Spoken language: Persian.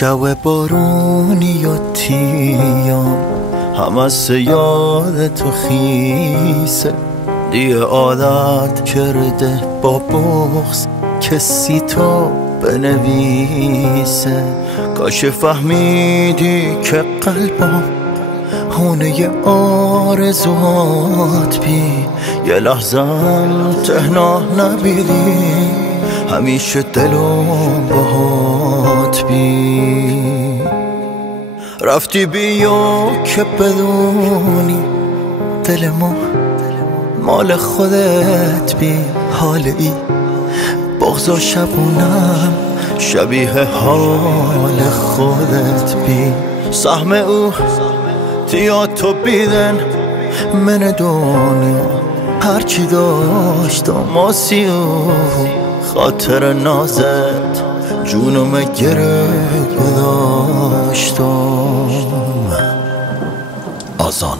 شب بارونی و تیام هم از یاد تو خیسه دیگه عادت کرده با بغض کسی تو بنویسه. کاش فهمیدی که قلبم خونه آرزوات بی یه لحظم تهنا نبیدی همیشه دلم باهات بی. رفتی بیا که بدونی دل مال خودت بی حالی بغض و شبونم شبیه حال خودت بی. سهم او تیا تو بیدن من دنیا هرچی داشتم آسی و خاطر نازت جونم گره گذاشتم. آزان